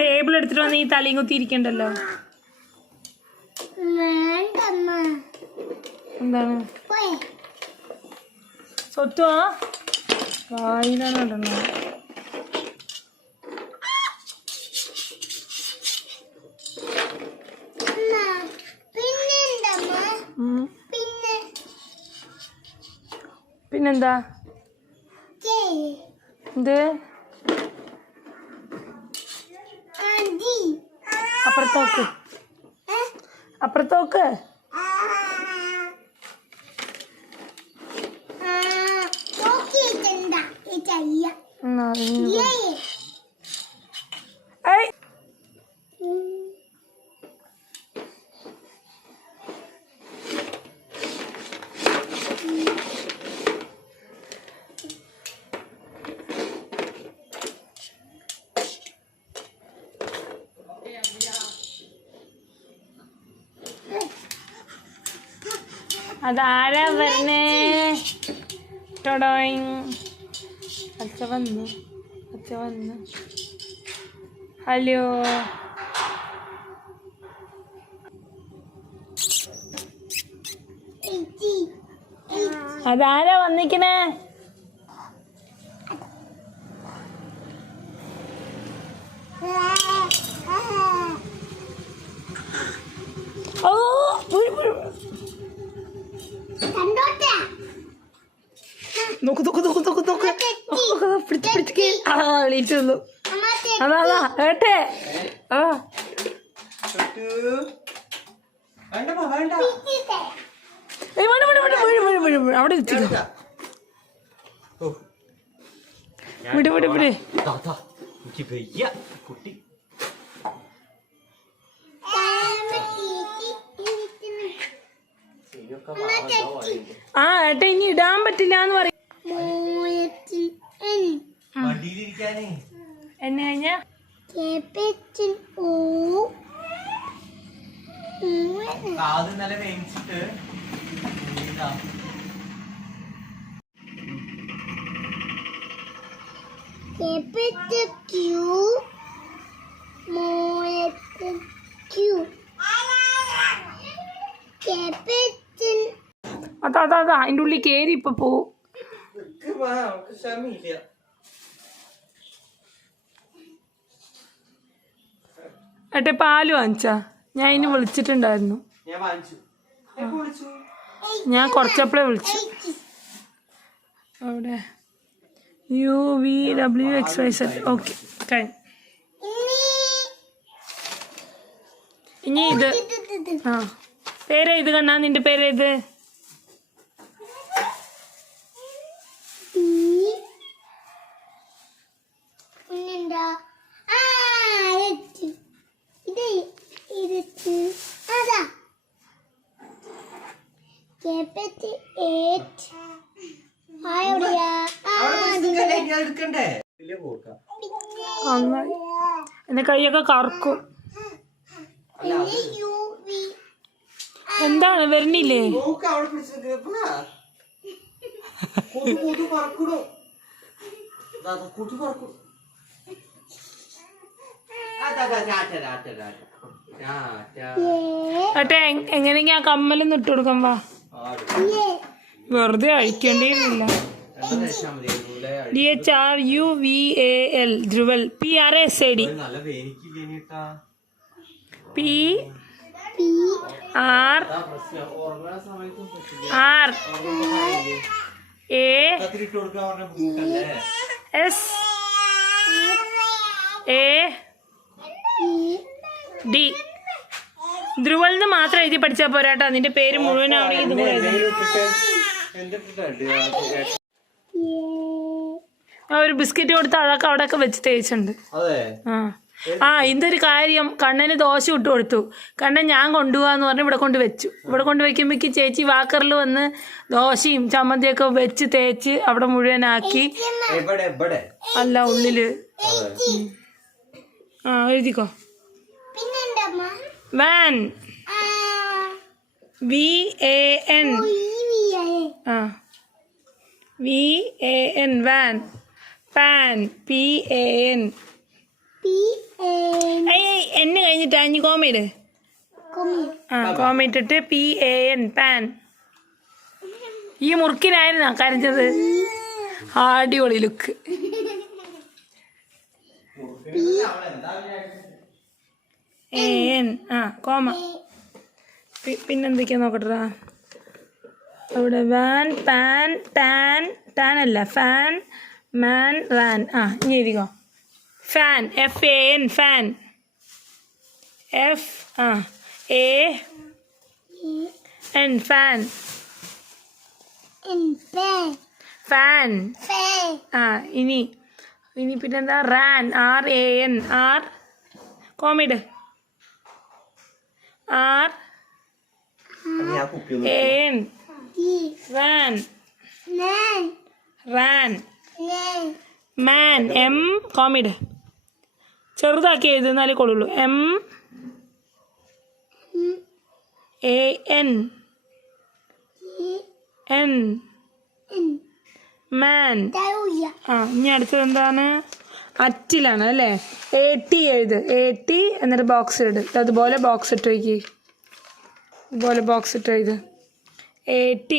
Table എടുത്തിട്ട് വന്ന് ഈ തലയും കുത്തി ഇരിക്കണ്ടല്ലോ. എന്താണ് സ്വത്തുവാ വായിലാണ് ഇടണോ? പിന്നെന്താ ഇത്? അപ്പുറത്തോക്ക് അപ്പുറത്തോക്ക്. അതാരാ പറഞ്ഞേ? അച്ഛ വന്നു. ഹലോ, അതാരാ വന്നിക്കണേ? ഓ നോക്ക് നോക്ക് നോക്ക് നോക്ക് നോക്ക് പിടിച്ച് എണീറ്റ് വന്നു. അതാ ഏട്ടെ. ആ അവിടെ എത്തിക്കോ. വിട് വിട് വിട്. ആ ഏട്ടാ ഇനി ഇടാൻ പറ്റില്ല എന്ന് പറയും. എന്നെ കഴിഞ്ഞ അതാ അതിൻ്റെ ഉള്ളിൽ കേറി ഇപ്പൊ പോവും. ഏട്ടെ പാല് വാങ്ങിച്ചാ? ഞാൻ ഇനി വിളിച്ചിട്ടുണ്ടായിരുന്നു. ഞാൻ കുറച്ചപ്പോഴേ വിളിച്ചു. അവിടെ UVWXYZ. ഓക്കെ കഴിഞ്ഞു. ഇനി ഇത് ആ പേരേ ഇത് കണ്ണാ? നിന്റെ പേരേത്? എന്റെ കൈയൊക്കെ കറക്കും. എന്താണ് വരണില്ലേ? ഏട്ടെ എങ്ങനെയെങ്കിൽ ആ കമ്മലൊന്നും ഇട്ട് കൊടുക്കാൻ വാ. വെറുതെ അഴിക്കേണ്ടിയിരുന്നില്ല. DHRUVAL ധ്രുവൽ PRASAD PRASAD ധ്രുവൽ എന്ന് മാത്രം എഴുതി പഠിച്ചാൽ പോരാട്ടോ. അതിന്റെ പേര് മുഴുവനാവണമെങ്കിൽ ഒരു ബിസ്ക്കറ്റ് കൊടുത്ത് അതൊക്കെ അവിടെയൊക്കെ വെച്ച് തേച്ചിട്ടുണ്ട്. ആ ഇതൊരു കാര്യം, കണ്ണന് ദോശ ഇട്ട് കൊടുത്തു. കണ്ണൻ ഞാൻ കൊണ്ടുപോകാന്ന് പറഞ്ഞ് ഇവിടെ കൊണ്ട് വെച്ചു. ഇവിടെ കൊണ്ട് വെക്കുമ്പോഴേക്ക് ചേച്ചി വാക്കറിൽ വന്ന് ദോശയും ചമ്മന്തിയൊക്കെ വെച്ച് തേച്ച് അവിടെ മുഴുവനാക്കി. അല്ല ഉള്ളില്. ആ എഴുതിക്കോ. Van VAN. ആ VAN വാൻ. Pan PAN. എന്നെ കഴിഞ്ഞിട്ടാ ഇനി കോമയിട്. ആ കോമയിട്ടിട്ട് PAN പാൻ. ഈ മുറുക്കിനായിരുന്നാ കരഞ്ഞത്? അടിപൊളി ലുക്ക്. AN comma. പിന്നെന്തൊക്കെയാ നോക്കട്ടാ. അവിടെ വാൻ പാൻ ടാൻ ടാൻ അല്ല ഫാൻ മാൻ റാൻ. ഇനി എഴുതിക്കോ. Fan FAN fan. FAN fan. Fan. ഇനി പിന്നെന്താ റാൻ RAN ആർ കോമിഡ് RAN റാൻ. മാൻ M കോമിഡ് ചെറുതാക്കി എഴുതുന്നാലേ കൊള്ളുള്ളൂ. MAN മാൻ. ഇനി അടുത്തത് എന്താണ്? അറ്റിലാണ് അല്ലേ? AT എഴുത്. AT എന്നിട്ട് ബോക്സ് ഇട്. അതുപോലെ ബോക്സ് ഇട്ട് വയ്ക്ക്. ഇതുപോലെ ബോക്സ് ഇട്ട് എഴുത്. AT.